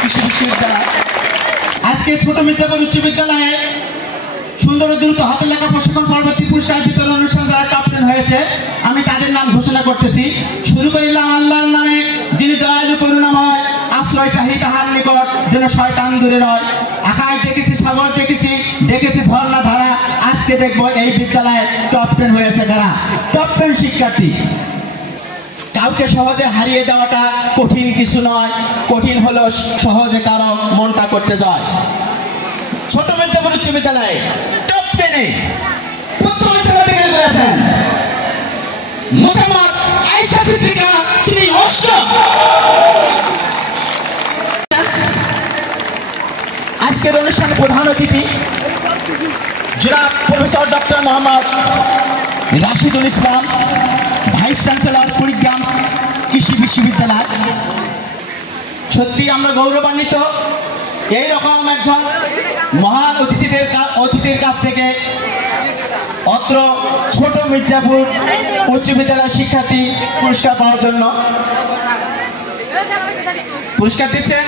কৃষি বিশ্ববিদ্যালয়। আজকে ছোট মির্জাপুর উচ্চ বিদ্যালয়ে সুন্দর ও দ্রুত হাতের লেখা প্রশিক্ষণ পরবর্তী পুরস্কার বিতরণ অনুষ্ঠানে যারা টপ 10 হয়েছে আমি তাদের নাম ঘোষণা করতেছি। শুরু করিলাম আল্লাহর নামে, যিনি দয়ালু করুণাময়, আশ্রয় চাহি তাহার নিকট, যেন শয়তান দূরে নয়। আকাশ দেখেছি, সাগর দেখেছি, দেখেছি ঝর্ণা ধারা। আজকে দেখবো এই বিদ্যালয়ে টপ 10 হয়েছে যারা। টপ 10 শিক্ষার্থী। কাউকে সহজে হারিয়ে দেওয়াটা কঠিন কিছু নয়, কঠিন হলো সহজে কারো মনটা করতে যায়। ছোট মির্জাপুর উচ্চ বিদ্যালয়ে টপ 10-এ প্রথম স্থান অধিকার করেছেন মোসাম্মদ আয়েশা সিদ্দিকা শ্রী অষ্টম। আজকের অনুষ্ঠানে প্রধান অতিথি জনাব প্রফেসর ডক্টর মোহাম্মদ রাশিদুল ইসলাম, ভাইস চ্যান্সেলর কুড়িগ্রাম কৃষি বিশ্ববিদ্যালয়। সত্যি আমরা গৌরবান্বিত এইরকম একজন মহান অতিথির কাছ থেকে অত্র ছোট মির্জাপুর উচ্চ বিদ্যালয়ের শিক্ষার্থী পুরস্কার পাওয়ার জন্য। পুরস্কার দিচ্ছেন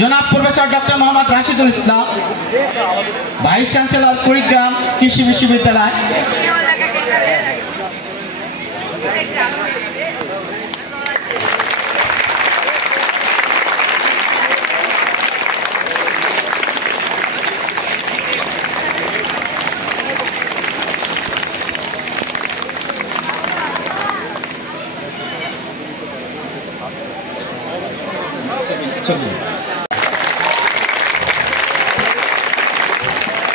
জনাব প্রফেসর ডক্টর মোহাম্মদ রাশিদুল ইসলাম, ভাইস চ্যান্সেলর কুড়িগ্রাম কৃষি বিশ্ববিদ্যালয়।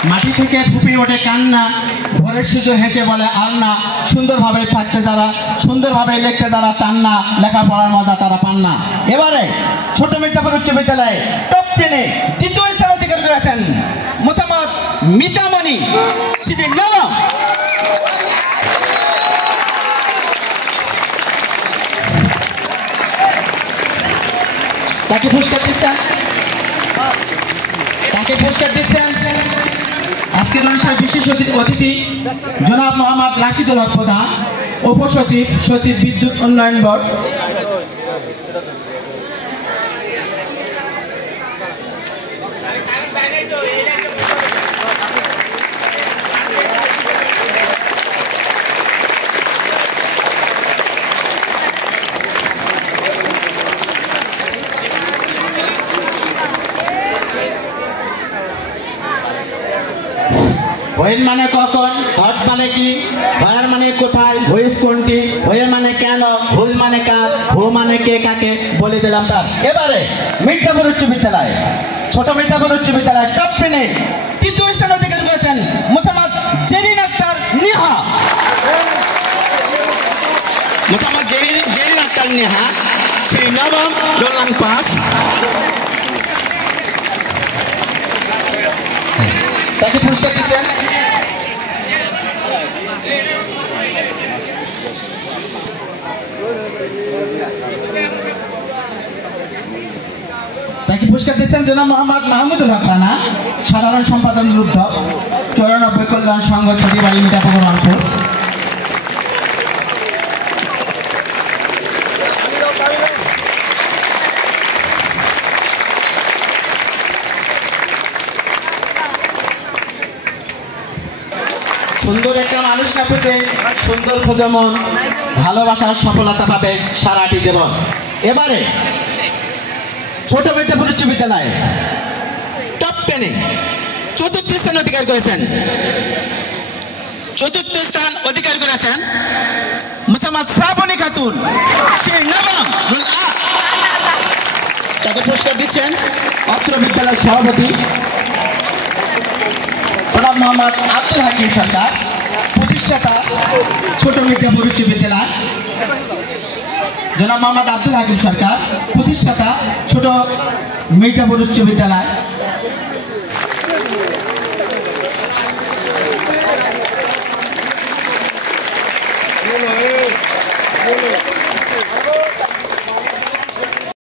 মাটি থেকে ফুপিয়ে ওঠে কান্না, ভোরের সূর্য হেসে বলে আর না। সুন্দরভাবে থাকতে যারা, সুন্দরভাবে লিখতে যারা চান না, লেখাপড়ার মজা তারা পান না। এবারে ছোট মির্জাপুর উচ্চ বিদ্যালয়ে টপ 10-এ দ্বিতীয় স্থান অধিকার করেছেন মোসাম্মদ মিতামণি শ্রী নবম। তাকে পুরস্কার দিচ্ছেন আজকের অনুষ্ঠানে বিশেষ অতিথি জনাব মোহাম্মদ রাশিদুল হক প্রধান, উপসচিব, সচিব বিদ্যুৎ উন্নয়ন বোর্ড। ভয়ের মানে কখন, হট মানে কি, ভয়ের মানে কোথায়, ভয়েস কোনটি, হয়ে মানে কেন, ভুল মানে কার, ভো মানে কে কাকে, বলে দিলাম তার। এবারে মির্জাপুর উচ্চ বিদ্যালয়, ছোট মির্জাপুর উচ্চ বিদ্যালয় টপ 10-এ তৃতীয় স্থান অধিকার করেছেন মোসাম্মদ জেরিন আক্তার নেহা। মোসাম্মদ জেরিন আক্তার নেহা শ্রী নবম, রোল নং 5। তাকে পুরস্কার দিচ্ছেন জনাব মোহাম্মদ মাহমুদুল হক রানা, সাধারণ সম্পাদক রুদ্ধ 94 কল্যাণ সংঘ ছটিবাড়ি মিঠাপুকুর রংপুর। সুন্দর একটা মানুষ না পেতে সুন্দর খোঁজে মন, ভালোবাসার সফলতা পাবে সারাটি জীবন। এবারে ছোট মির্জাপুর উচ্চ বিদ্যালয় টপ 10-এ চতুর্থ স্থান অধিকার করেছেন মোসাম্মদ শ্রাবণী খাতুন শ্রী নবম, রোল 8। তাকে পুরস্কার দিচ্ছেন অত্র বিদ্যালয়ের সভাপতি জনাব মোহাম্মদ আব্দুল হাকিম সরকার, প্রতিষ্ঠাতা ছোট মির্জাপুর উচ্চ বিদ্যালয়। জনাব মোহাম্মদ আব্দুল হাকিম সরকার, প্রতিষ্ঠাতা ছোট মির্জাপুর উচ্চ বিদ্যালয়।